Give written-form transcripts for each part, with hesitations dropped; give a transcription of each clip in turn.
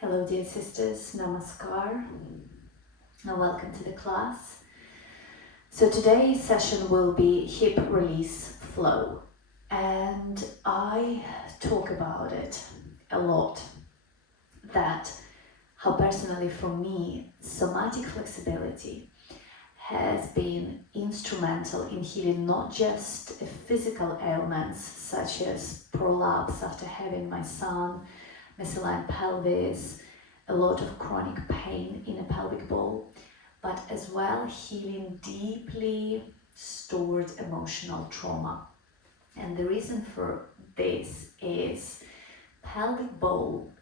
Hello dear sisters, namaskar, and welcome to the class. So today's session will be hip release flow, and I talk about it a lot, that how personally for me somatic flexibility has been instrumental in healing not just physical ailments such as prolapse after having my son, misaligned pelvis, a lot of chronic pain in a pelvic bowl, but as well healing deeply stored emotional trauma. And the reason for this is pelvic bowl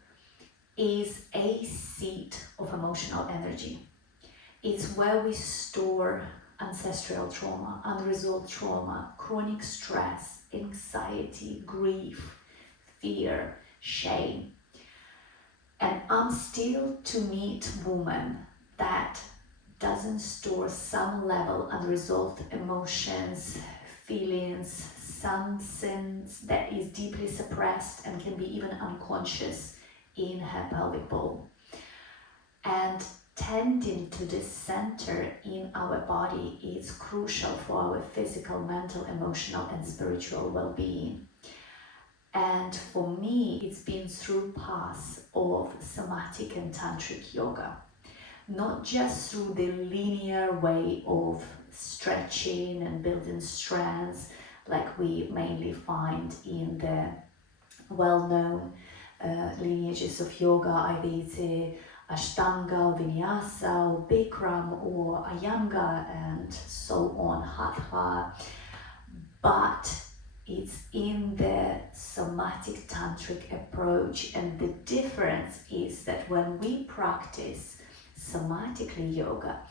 is a seat of emotional energy. It's where we store ancestral trauma, unresolved trauma, chronic stress, anxiety, grief, fear, shame. And I'm still to meet women that doesn't store some level unresolved emotions, feelings, something that is deeply suppressed and can be even unconscious in her pelvic bowl. And tending to this center in our body is crucial for our physical, mental, emotional, and spiritual well-being. And for me, it's been through paths of somatic and tantric yoga, not just through the linear way of stretching and building strengths like we mainly find in the well-known lineages of yoga, either Ashtanga, or Vinyasa, or Bikram, or Iyengar, and so on, Hatha, but it's in the somatic tantric approach. And the difference is that when we practice somatically yoga,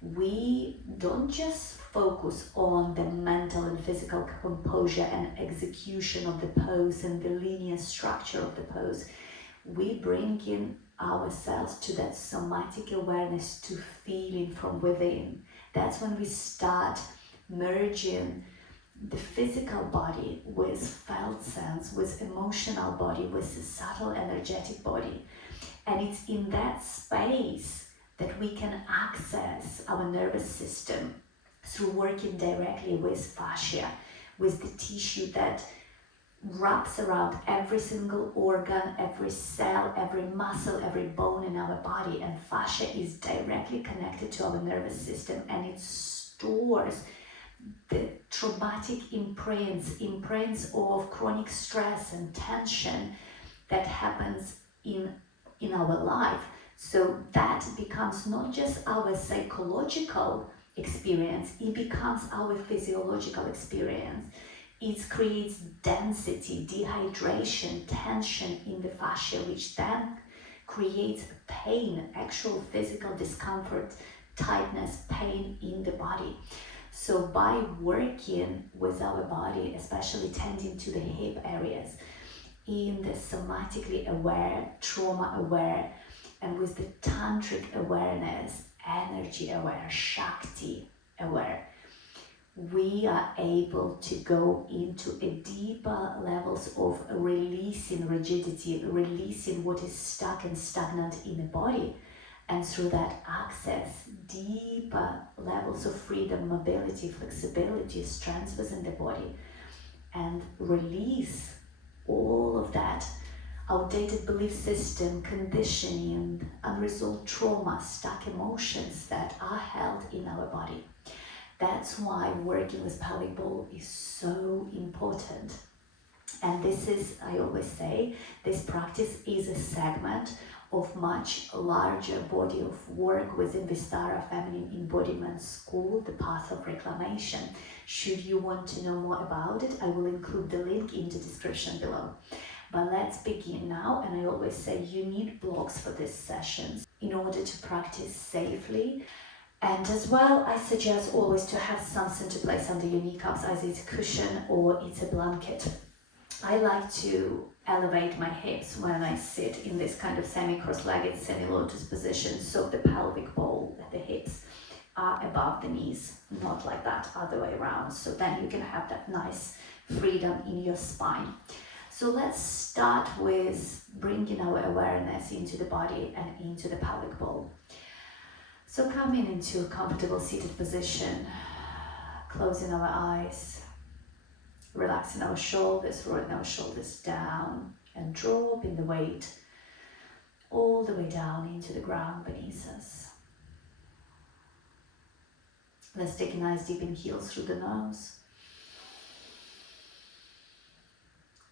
we don't just focus on the mental and physical composure and execution of the pose and the linear structure of the pose. We bring in ourselves to that somatic awareness, to feeling from within. That's when we start merging the physical body with felt sense, with emotional body, with the subtle energetic body. And it's in that space that we can access our nervous system through working directly with fascia, with the tissue that wraps around every single organ, every cell, every muscle, every bone in our body. And fascia is directly connected to our nervous system, and it stores the traumatic imprints of chronic stress and tension that happens in our life. So that becomes not just our psychological experience, it becomes our physiological experience. It creates density, dehydration, tension in the fascia, which then creates pain, actual physical discomfort, tightness, pain in the body. So by working with our body, especially tending to the hip areas, in the somatically aware, trauma aware, and with the tantric awareness, energy aware, Shakti aware, we are able to go into a deeper levels of releasing rigidity, releasing what is stuck and stagnant in the body, and through that access deeper levels of freedom, mobility, flexibility, strength within the body, and release all of that outdated belief system, conditioning, unresolved trauma, stuck emotions that are held in our body. That's why working with pelvic bowl is so important. And this is, I always say, this practice is a segment of much larger body of work within Vistara Feminine Embodiment School, the Path of Reclamation. Should you want to know more about it, I will include the link in the description below. But let's begin now, and I always say you need blocks for these sessions in order to practice safely. And as well, I suggest always to have something to place under your kneecaps, either it's a cushion or it's a blanket. I like to elevate my hips when I sit in this kind of semi-cross-legged, semi-lotus position, so the pelvic bowl, the hips are above the knees, not like that, other way around. So then you can have that nice freedom in your spine. So let's start with bringing our awareness into the body and into the pelvic bowl. So coming into a comfortable seated position, closing our eyes, relaxing our shoulders, rolling our shoulders down and dropping the weight all the way down into the ground beneath us. Let's take a nice deep inhale through the nose.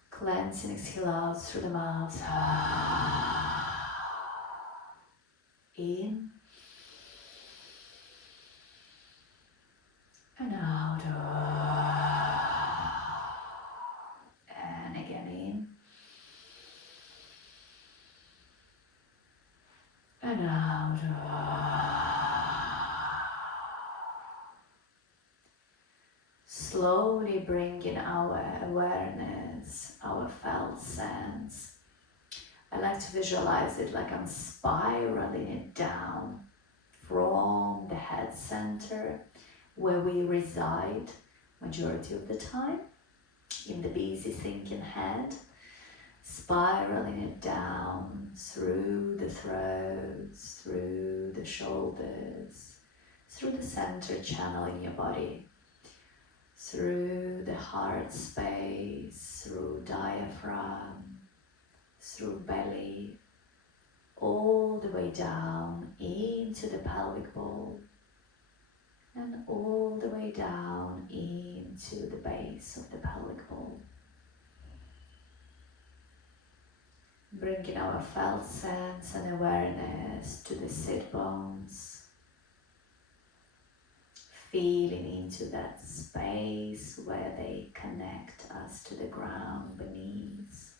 Cleanse and exhale out through the mouth. In and out. And again in and out. Slowly bringing our awareness, our felt sense. I like to visualize it like I'm spiraling it down from the head center where we reside majority of the time, in the busy thinking head, spiraling it down through the throat, through the shoulders, through the center channel in your body, through the heart space, through diaphragm, through belly, all the way down into the pelvic bowl, and all the way down into the base of the pelvic bowl. Bringing our felt sense and awareness to the sit bones, feeling into that space where they connect us to the ground beneath.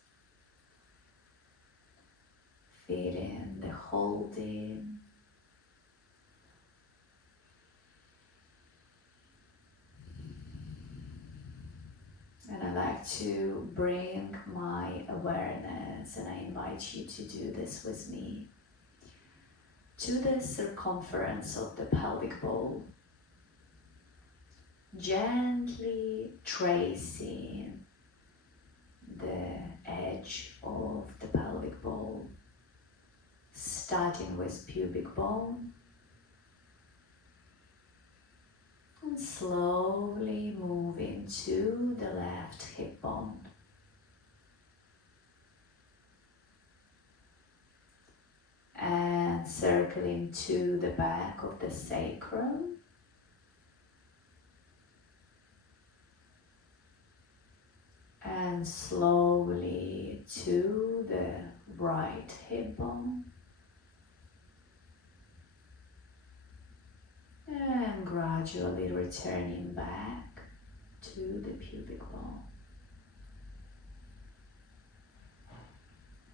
Feeling the holding. And I like to bring my awareness, and I invite you to do this with me, to the circumference of the pelvic bowl. Gently tracing the edge of the pelvic bowl, starting with pubic bone, and slowly moving to the left hip bone. And circling to the back of the sacrum. And slowly to the right hip bone. And gradually returning back to the pubic bone.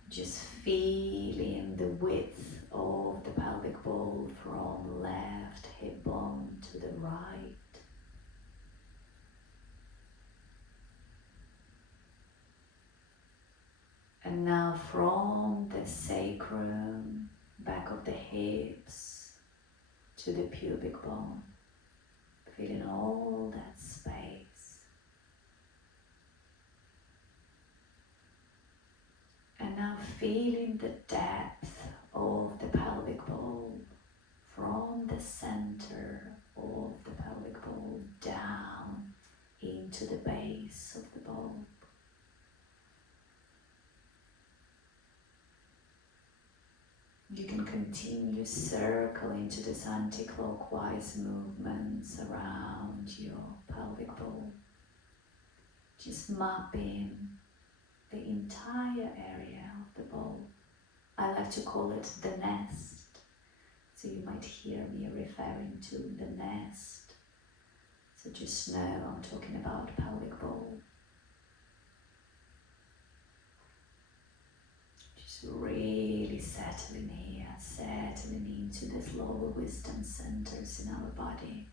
Just feeling the width of the pelvic bowl from left hip bone to the right. And now from the sacrum, back of the hips, to the pubic bone, feeling all that space. And now feeling the depth of the pelvic bowl from the center of the pelvic bowl down into the base of the bowl. You can continue circling to this anti-clockwise movements around your pelvic bowl, just mapping the entire area of the bowl. I like to call it the nest, so you might hear me referring to the nest. So just know I'm talking about pelvic bowl. Really settling here, settling into these lower wisdom centers in our body.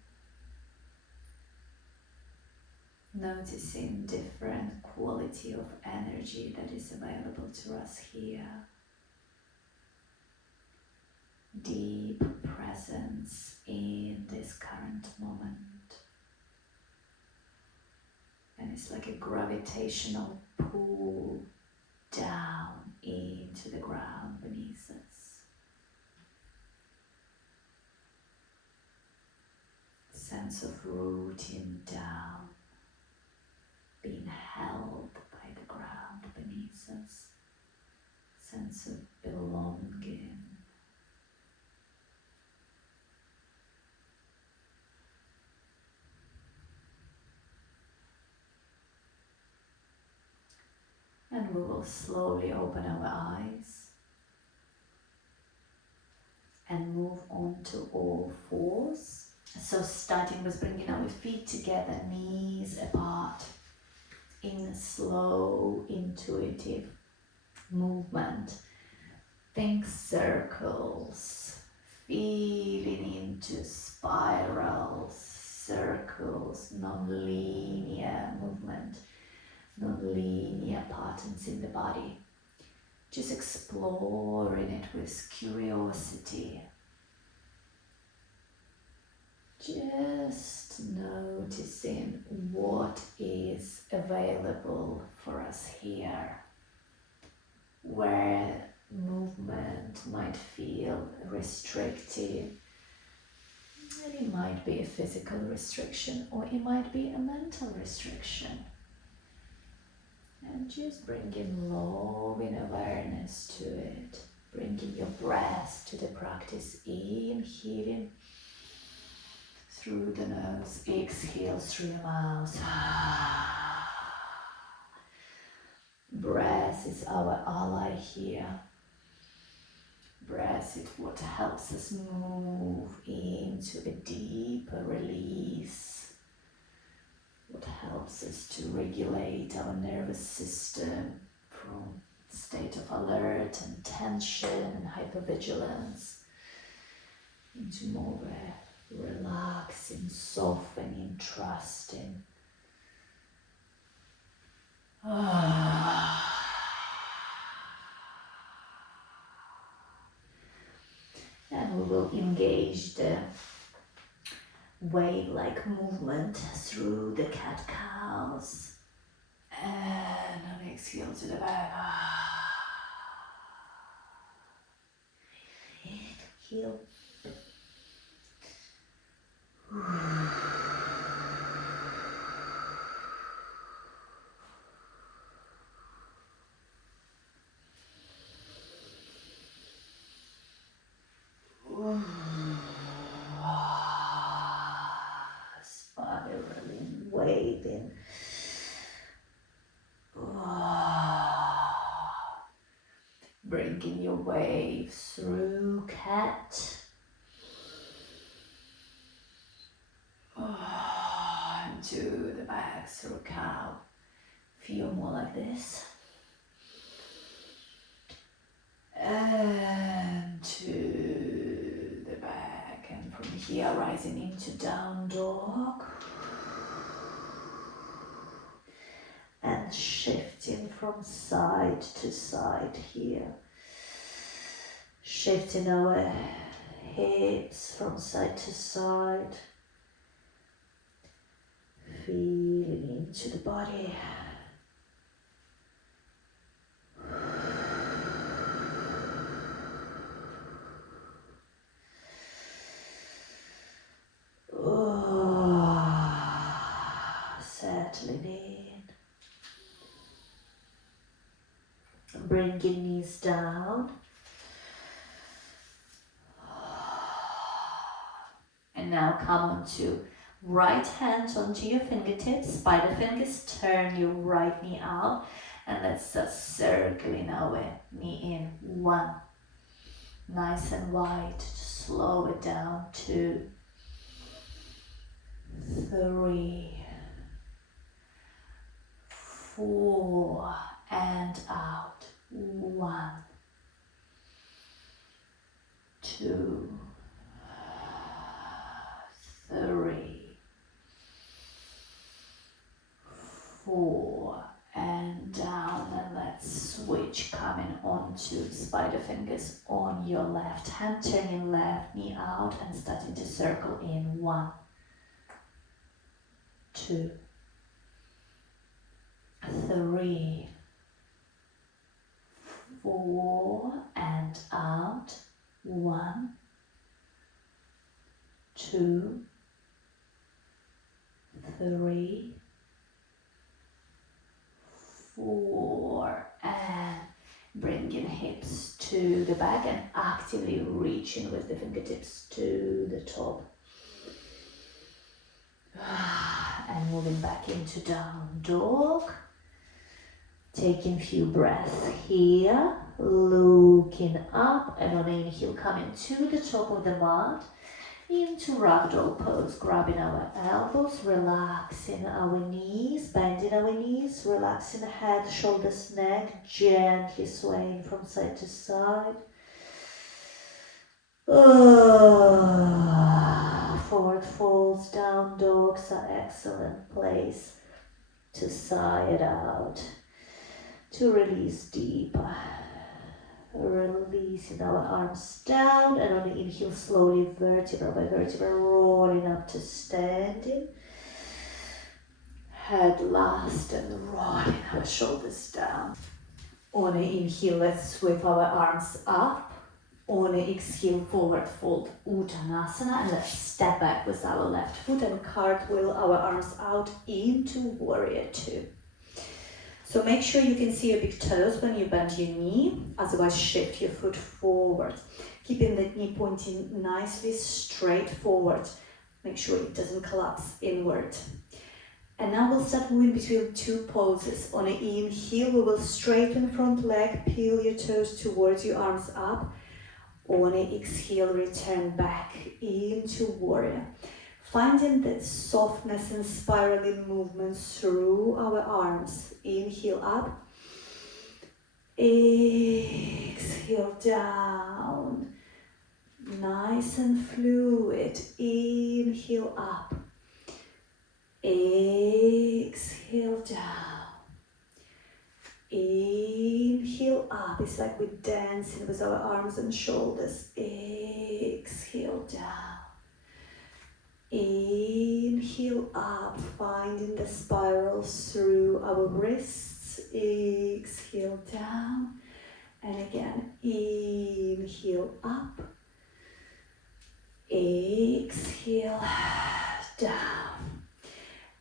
Noticing different quality of energy that is available to us here. Deep presence in this current moment. And It's like a gravitational pull down into the ground beneath us. Sense of rooting down, being held by the ground beneath us. Sense of belonging. And we will slowly open our eyes and move on to all fours. So starting with bringing our feet together, knees apart, in a slow, intuitive movement. Think circles, feeling into spirals, circles, non-linear movement, non-linear patterns in the body. Just exploring it with curiosity. Just noticing what is available for us here, where movement might feel restricted. And it might be a physical restriction, or it might be a mental restriction. And just bringing loving awareness to it, bringing your breath to the practice, inhaling through the nose, exhale through your mouth. Breath is our ally here. Breath is what helps us move into a deeper release. What helps us to regulate our nervous system from state of alert and tension and hypervigilance into more of a relaxing, softening, trusting. And we will engage the wave-like movement through the cat-cows. And on exhale to the back. Heel. Spiraling, waving. Bringing your wave through cat. And to the back through cow. Feel more like this. And to the back, and from here rising into down dog. And shifting from side to side here. Shifting our hips from side to side. Feeling into the body. Settling in. Bringing knees down. And now come onto right hand onto your fingertips, spider fingers, turn your right knee out, and let's start circling our knee in. 1, nice and wide, slow it down. 2, 3, 4, and out. 1, 2, 3, 4, and down. And let's switch, coming onto spider fingers on your left hand, turning left knee out and starting to circle in. 1, 2, 3, 4, and out. 1, 2, 3, 4, and bringing hips to the back and actively reaching with the fingertips to the top. And moving back into down dog. Taking a few breaths here, looking up, and on inhale coming to the top of the mat, into ragdoll pose, grabbing our elbows, relaxing our knees, bending our knees, relaxing the head, shoulders, neck, gently swaying from side to side. Forward folds, down dogs are excellent place to sigh it out, to release deeper. Releasing our arms down, and on the inhale slowly vertebra by vertebra rolling up to standing. Head last and rolling our shoulders down. On the inhale, let's sweep our arms up. On the exhale, forward fold Uttanasana, and let's step back with our left foot and cartwheel our arms out into Warrior Two. So make sure you can see your big toes when you bend your knee, otherwise shift your foot forward. Keeping the knee pointing nicely straight forward. Make sure it doesn't collapse inward. And now we'll start moving between two poses. On an inhale, we will straighten front leg, peel your toes towards you, arms up. On an exhale, return back into Warrior. Finding that softness and spiraling movement through our arms. Inhale up. Exhale down. Nice and fluid. Inhale up. Exhale down. Inhale up. It's like we're dancing with our arms and shoulders. Exhale down. Inhale up, finding the spirals through our wrists. Exhale down. And again, inhale up. Exhale down.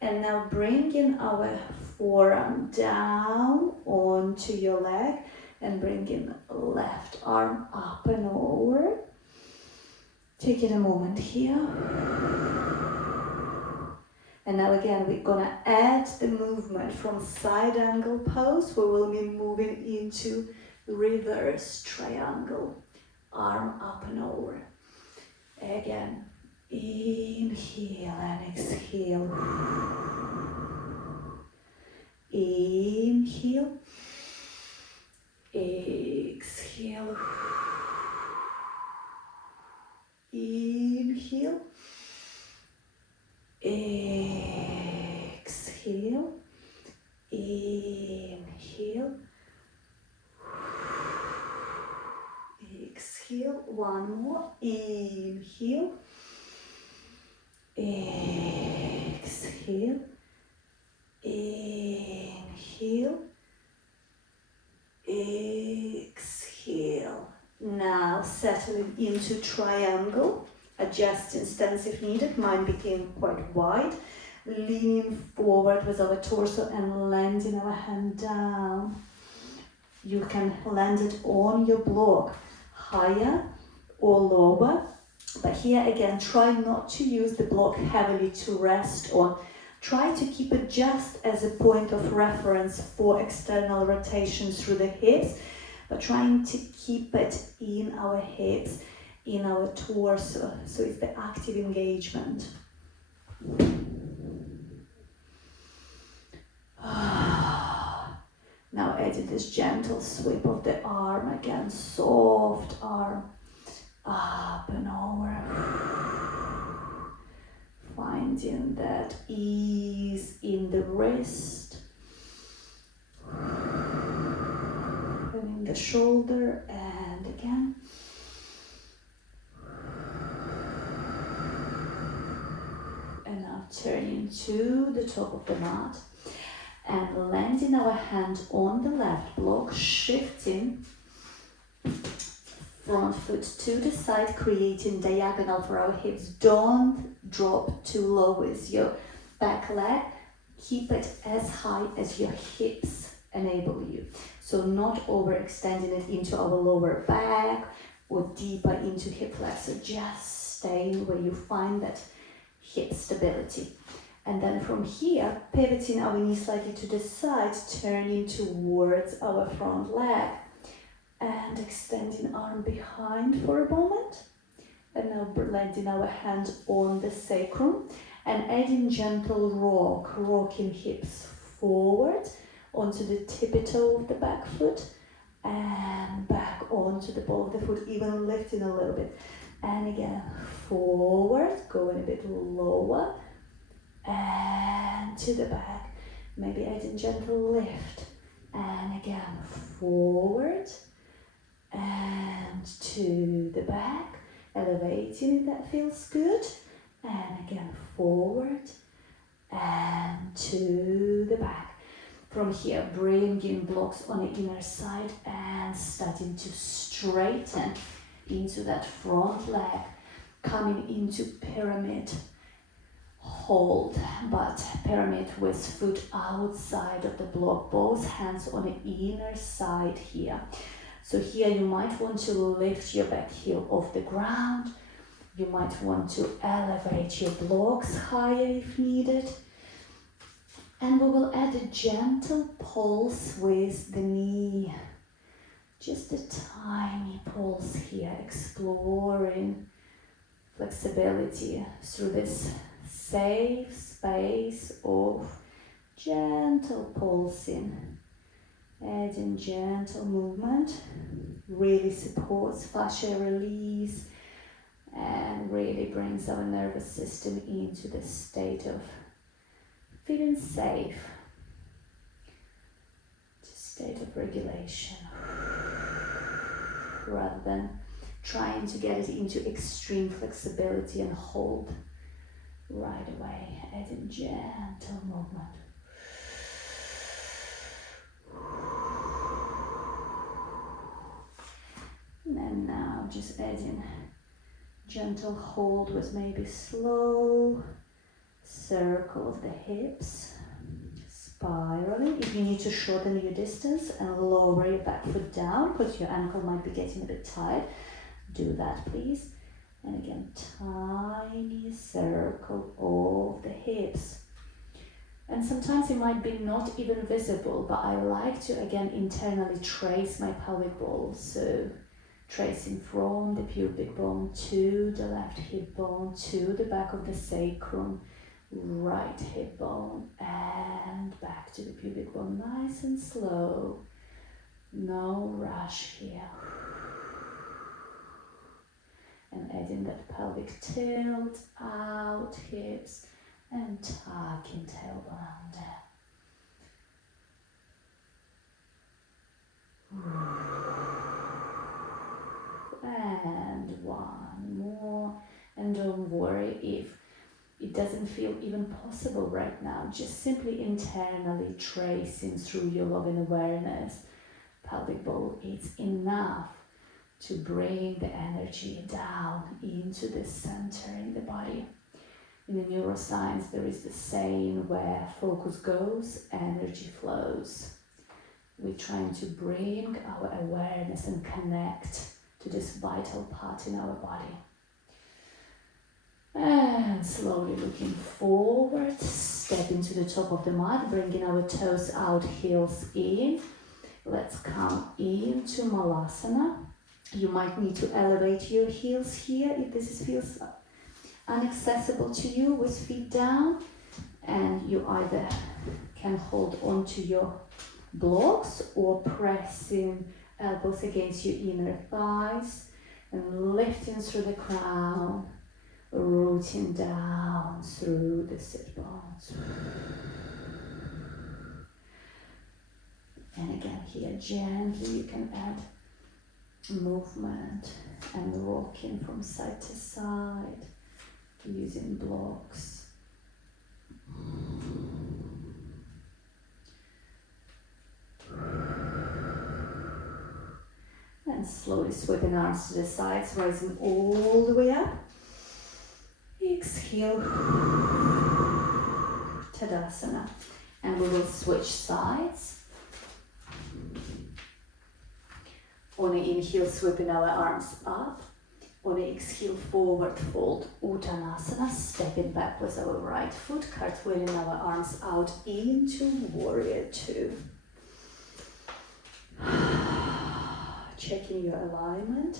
And now bringing our forearm down onto your leg and bringing left arm up and over. Taking a moment here. And now again, we're gonna add the movement from side angle pose. We will be moving into reverse triangle. Arm up and over. Again, inhale and exhale. Inhale. Exhale. Inhale. Exhale. Inhale. Exhale. One more. Inhale. Exhale. Inhale. Exhale. Now settling into triangle. Adjusting stance if needed. Mine became quite wide. Leaning forward with our torso and landing our hand down. You can land it on your block, higher or lower. But here again, try not to use the block heavily to rest on. Try to keep it just as a point of reference for external rotation through the hips, but trying to keep it in our hips, in our torso, so it's the active engagement. Now adding this gentle sweep of the arm, again, soft arm, up and over. Finding that ease in the wrist, and in the shoulder, and again. And now turning to the top of the mat. and landing our hand on the left block, shifting front foot to the side, creating diagonal for our hips. Don't drop too low with your back leg. Keep it as high as your hips enable you. So not overextending it into our lower back or deeper into hip flexor. Just staying where you find that hip stability. And then from here, pivoting our knee slightly to the side, turning towards our front leg and extending arm behind for a moment. And now landing our hand on the sacrum and adding gentle rock, rocking hips forward onto the tippy toe of the back foot and back onto the ball of the foot, even lifting a little bit. And again, forward, going a bit lower and to the back. Maybe adding gentle lift. And again, forward and to the back. Elevating if that feels good. And again, forward and to the back. From here, bringing blocks on the inner side and starting to straighten into that front leg, coming into pyramid hold, but pyramid with foot outside of the block, both hands on the inner side here. So here you might want to lift your back heel off the ground. You might want to elevate your blocks higher if needed. And we will add a gentle pulse with the knee. Just a tiny pulse here, exploring flexibility through this safe space of gentle pulsing. Adding gentle movement really supports fascia release and really brings our nervous system into the state of feeling safe, state of regulation, rather than trying to get it into extreme flexibility and hold right away. Adding gentle movement. And now just adding gentle hold with maybe slow circle of the hips, spiraling. If you need to shorten your distance and lower your back foot down because your ankle might be getting a bit tight, do that please. And again, tiny circle of the hips. And sometimes it might be not even visible, but I like to again internally trace my pelvic ball. So tracing from the pubic bone to the left hip bone to the back of the sacrum, right hip bone and back to the pubic bone, nice and slow, no rush here. And adding that pelvic tilt, out hips and tucking tailbone under. And one more. And don't worry if it doesn't feel even possible right now. Just simply internally tracing through your loving awareness. Pelvic bowl, it's enough to bring the energy down into the center in the body. In the neuroscience, there is the saying where focus goes, energy flows. We're trying to bring our awareness and connect to this vital part in our body. And slowly looking forward, stepping to the top of the mat, bringing our toes out, heels in. Let's come into Malasana. You might need to elevate your heels here if this feels inaccessible to you with feet down. And you either can hold onto your blocks or pressing elbows against your inner thighs and lifting through the crown, rooting down through the sit bones. And again here, gently you can add movement and rocking from side to side using blocks. And slowly sweeping arms to the sides, rising all the way up. Exhale, Tadasana. And we will switch sides. On the inhale, sweeping our arms up. On the exhale, forward fold, Uttanasana, stepping back with our right foot, cartwheeling our arms out into Warrior Two. Checking your alignment.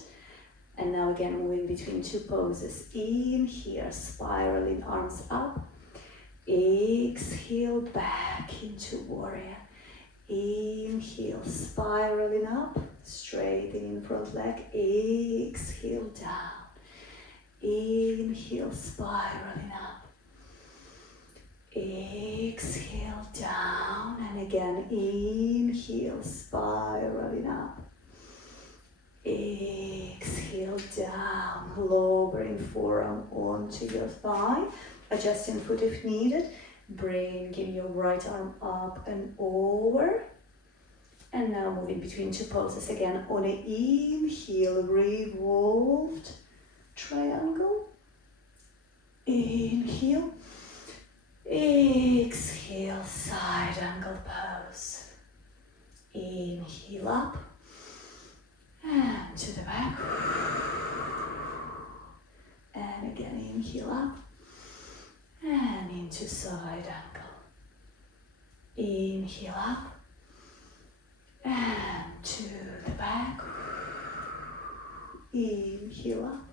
And now again, moving between two poses. In here, spiraling arms up. Exhale, back into Warrior. Inhale, spiraling up, straightening front leg. Exhale, down. Inhale, spiraling up. Exhale, down. And again, inhale, spiraling up. Exhale, down. Lowering forearm onto your thigh. Adjusting foot if needed. Bringing your right arm up and over. And now moving between two poses again. On an inhale, revolved triangle. Inhale. Exhale, side angle pose. Inhale up. And to the back. And again, inhale up. And into side angle. Inhale up. And to the back. Inhale up.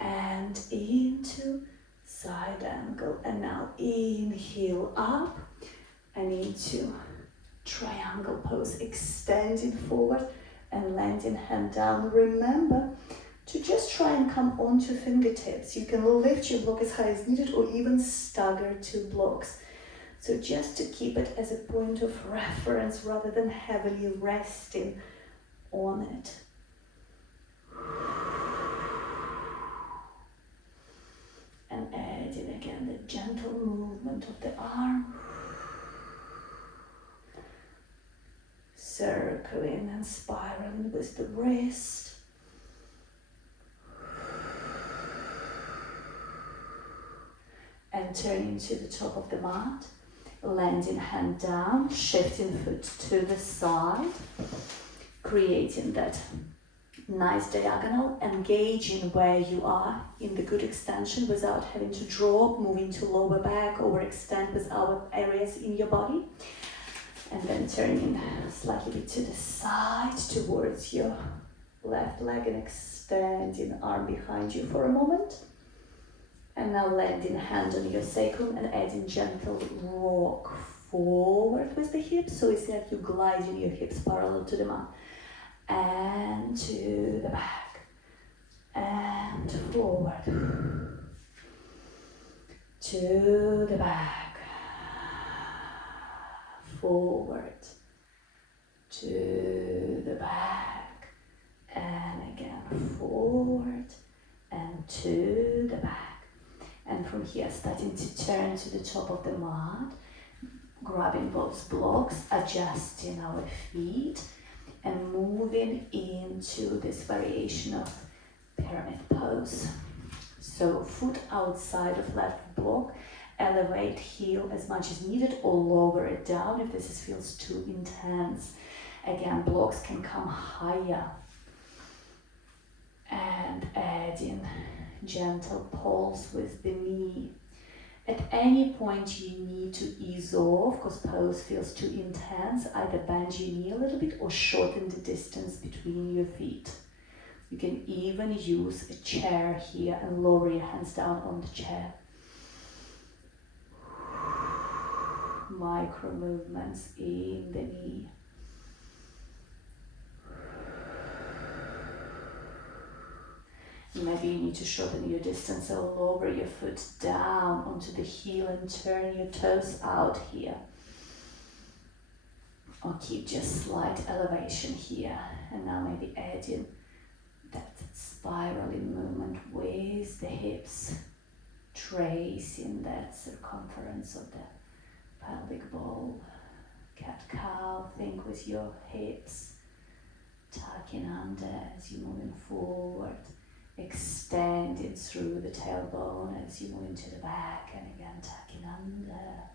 And into side angle. And now inhale up. And into triangle pose. Extending forward and landing hand down. Remember to just try and come onto fingertips. You can lift your block as high as needed or even stagger two blocks. So just to keep it as a point of reference rather than heavily resting on it. And adding again the gentle movement of the arm. Circling and spiraling with the wrist. And turning to the top of the mat, landing hand down, shifting foot to the side, creating that nice diagonal, engaging where you are in the good extension without having to drop, moving to lower back, overextend with other areas in your body. And then turning slightly bit to the side towards your left leg and extending arm behind you for a moment. And now landing hand on your sacrum and adding gentle rock forward with the hips. So it's like you're gliding your hips parallel to the mat. And to the back. And forward. To the back. Forward. To the back. And again forward. And to the back. And from here, starting to turn to the top of the mat, grabbing both blocks, adjusting our feet, and moving into this variation of pyramid pose. So foot outside of left block, elevate heel as much as needed or lower it down if this feels too intense. Again, blocks can come higher. And adding gentle pulse with the knee. At any point you need to ease off because pose feels too intense, either bend your knee a little bit or shorten the distance between your feet. You can even use a chair here and lower your hands down on the chair. Micro movements in the knee. Maybe you need to shorten your distance or lower your foot down onto the heel and turn your toes out here. Or keep just slight elevation here. And now maybe adding that spiraling movement with the hips, tracing that circumference of the pelvic bowl. Cat-cow, think with your hips. tucking under as you're moving forward, extending through the tailbone as you move into the back, and again tucking under.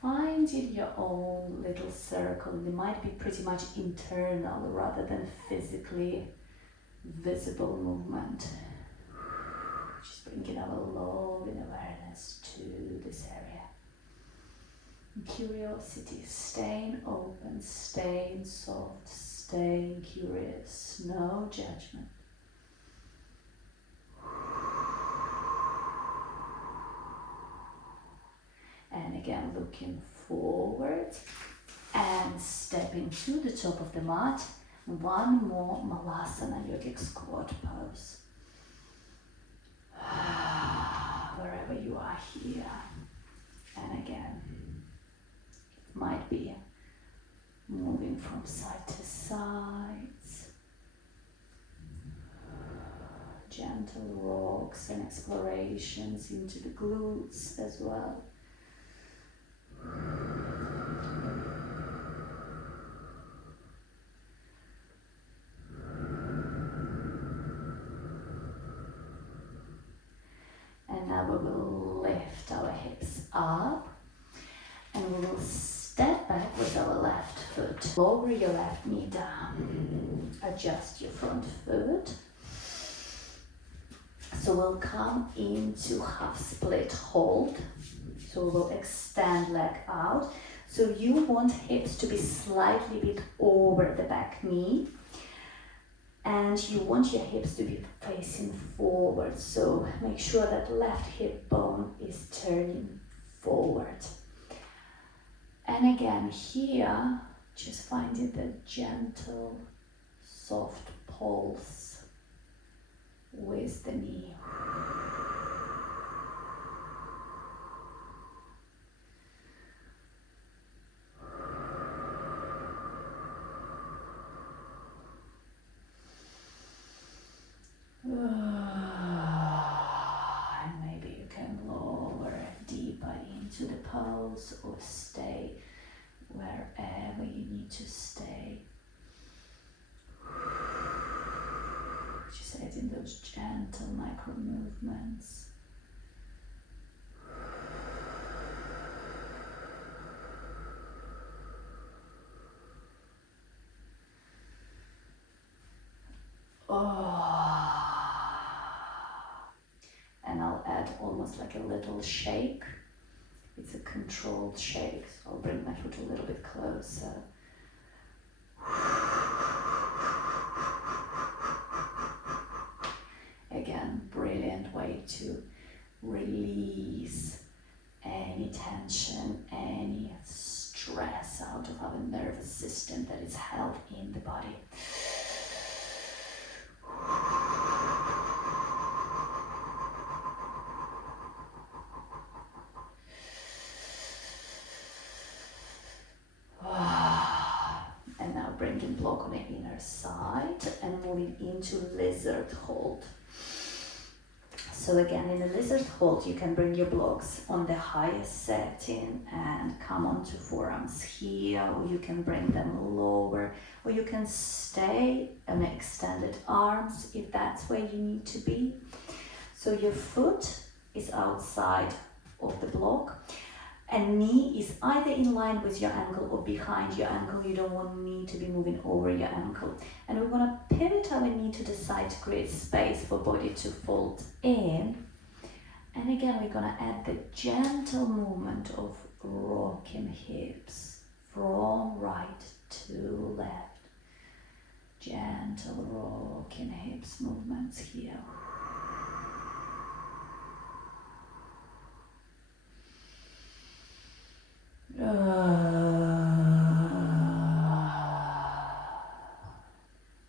Finding your own little circle. It might be pretty much internal rather than physically visible movement. Just bringing our loving awareness to this area. And curiosity, staying open, staying soft, staying curious, no judgment. And again, looking forward and stepping to the top of the mat. One more Malasana yogic squat pose. Wherever you are here. And again, it might be moving from side to sides. Gentle rocks and explorations into the glutes as well. And now we will lift our hips up and we will step back with our left foot. Lower your left knee down. Adjust your front foot. So we'll come into half split hold. So we'll extend leg out. So you want hips to be slightly bit over the back knee. And you want your hips to be facing forward. So make sure that left hip bone is turning forward. And again here, just finding the gentle, soft pulse with the knee. And maybe you can lower deeper into the pose or stay wherever you need to stay. Just adding those gentle micro movements. And I'll add almost like a little shake. It's a controlled shake, so I'll bring my foot a little bit closer. Again, brilliant way to release any tension, any stress out of our nervous system that is held in the body. And now bringing block on the inner side and moving into lizard hold. So again, in a lizard hold, you can bring your blocks on the highest setting and come onto forearms here, or you can bring them lower, or you can stay on extended arms if that's where you need to be. So your foot is outside of the block, and knee is either in line with your ankle or behind your ankle. You don't want knee to be moving over your ankle. And we want to pivot our knee to the side to create space for body to fold in. And again, we're going to add the gentle movement of rocking hips from right to left. Gentle rocking hips movements here.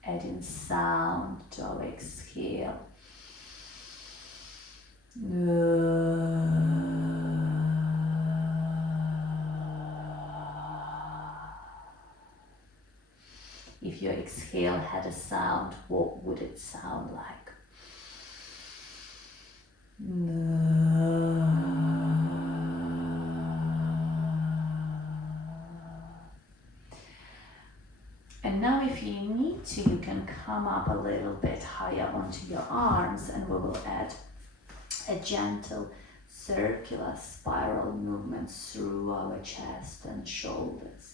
Adding sound to our exhale. If your exhale had a sound, what would it sound like? And now if you need to, you can come up a little bit higher onto your arms, and we will add a gentle circular spiral movement through our chest and shoulders.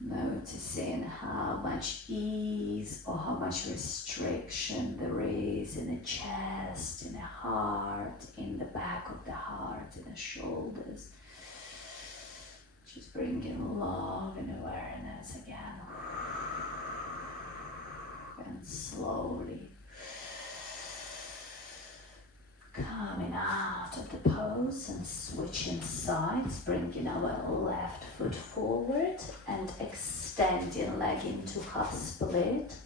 Noticing how much ease or how much restriction there is in the chest, in the heart, in the back of the heart, in the shoulders. Just bringing love and awareness again. And slowly coming out of the pose and switching sides, bringing our left foot forward and extending leg into half split.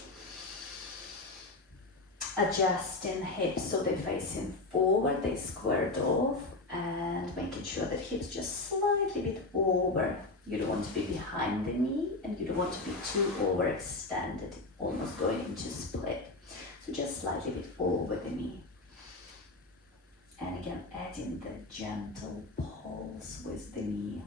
Adjusting hips so they're facing forward, they squared off, and making sure that hips just slightly bit over. You don't want to be behind the knee, and you don't want to be too overextended, almost going into split. So just slightly bit over the knee. And again, adding the gentle pulse with the knee.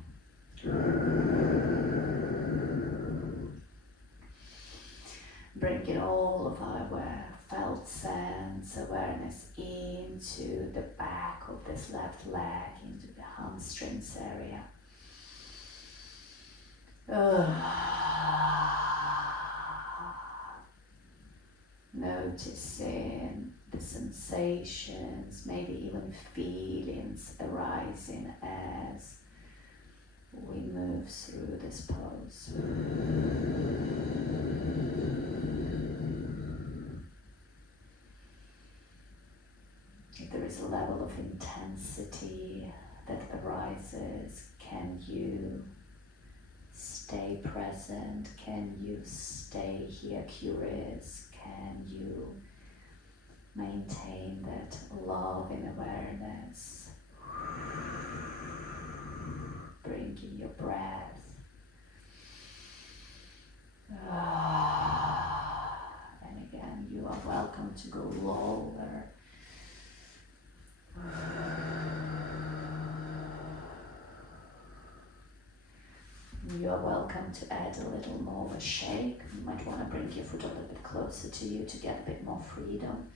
Bringing all of our felt sense awareness into the back of this left leg, into the hamstrings area. Noticing the sensations, maybe even feelings arising as we move through this pose. If there is a level of intensity that arises, can you stay present? Can you stay here curious? Can you maintain that love and awareness? Bringing your breath. And again, you are welcome to go lower. You are welcome to add a little more of a shake. You might want to bring your foot a little bit closer to you to get a bit more freedom.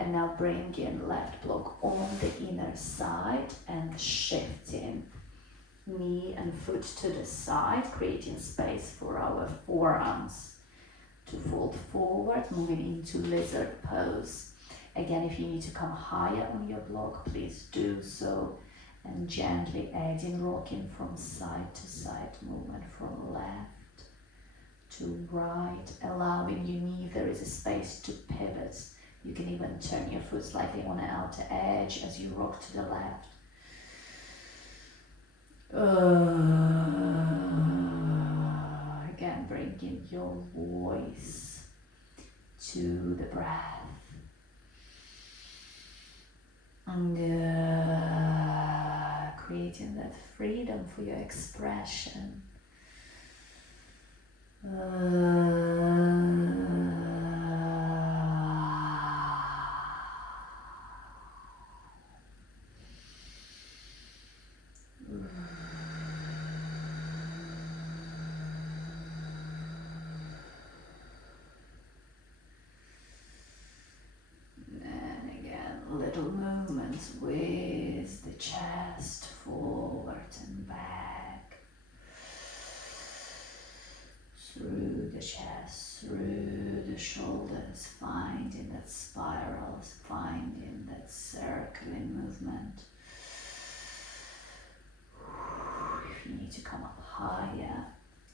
And now bring in left block on the inner side and shifting knee and foot to the side, creating space for our forearms to fold forward, moving into lizard pose. Again, if you need to come higher on your block, please do so. And gently adding rocking from side to side movement, from left to right, allowing your knee, if there is a space to pivot. You can even turn your foot slightly on the outer edge as you rock to the left. Again, bringing your voice to the breath. And creating that freedom for your expression. With the chest forward and back, through the chest, through the shoulders, finding that spiral, finding that circling movement. If you need to come up higher,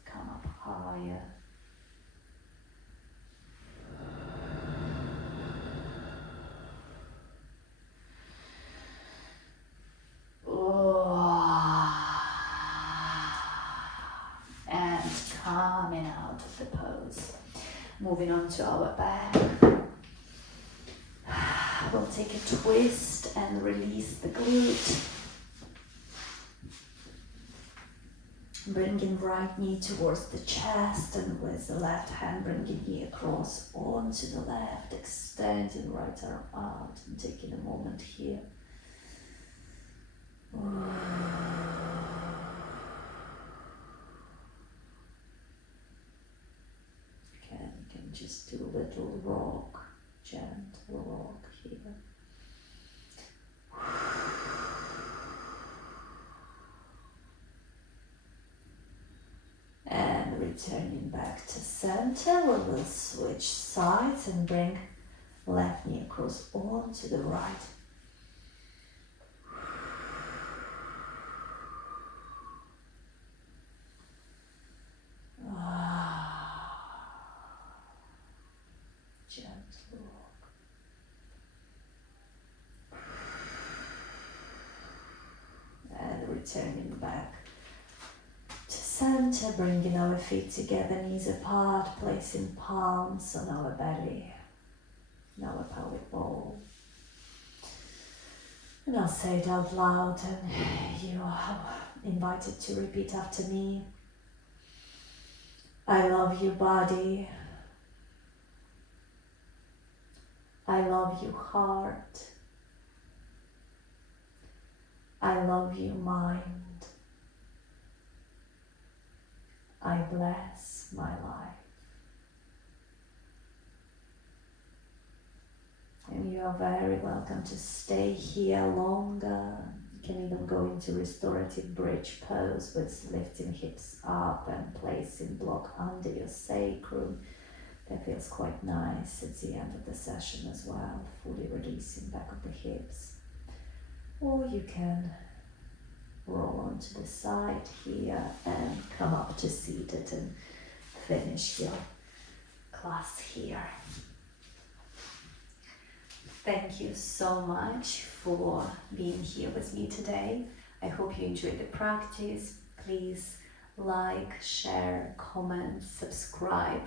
come up higher. Moving on to our back. We'll take a twist and release the glute. Bringing right knee towards the chest, and with the left hand bringing knee across onto the left, extending right arm out and taking a moment here. You can just do a little rock, gentle rock here. And returning back to center, we will switch sides and bring left knee across onto the right. Gentle rock. And returning back to center, bringing our feet together, knees apart, placing palms on our belly, in our pelvic bowl. And I'll say it out loud, and you are invited to repeat after me. I love you, body. I love you, heart. I love you, mind. I bless my life. And you are very welcome to stay here longer. You can even go into restorative bridge pose with lifting hips up and placing block under your sacrum. That feels quite nice at the end of the session as well, fully releasing back of the hips. Or you can roll onto the side here and come up to seated and finish your class here. Thank you so much for being here with me today. I hope you enjoyed the practice. Please like, share, comment, subscribe.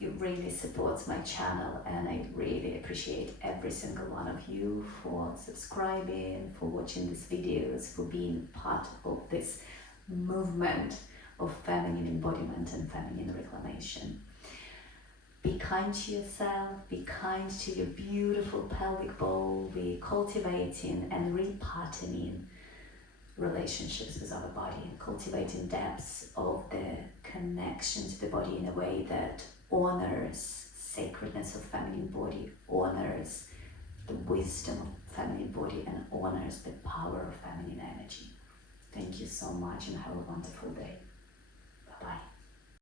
It really supports my channel, and I really appreciate every single one of you for subscribing, for watching these videos, for being part of this movement of feminine embodiment and feminine reclamation. Be kind to yourself, be kind to your beautiful pelvic bowl. Be cultivating and repatterning relationships with our body, and cultivating depths of the connection to the body in a way that honors sacredness of feminine body, honors the wisdom of feminine body, and honors the power of feminine energy. Thank you so much, and have a wonderful day. Bye-bye.